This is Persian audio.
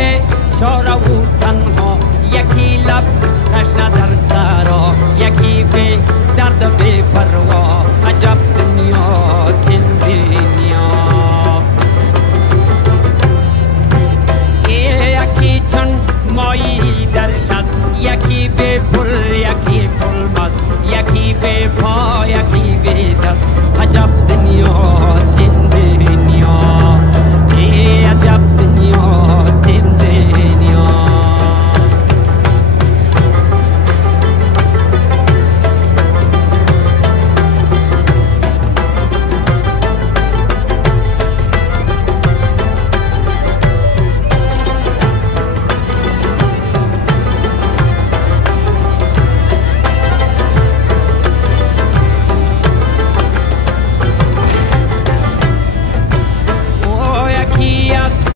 به چاره و تنها، یکی لب تشنه در سرا، یکی به درد بی پروا. عجب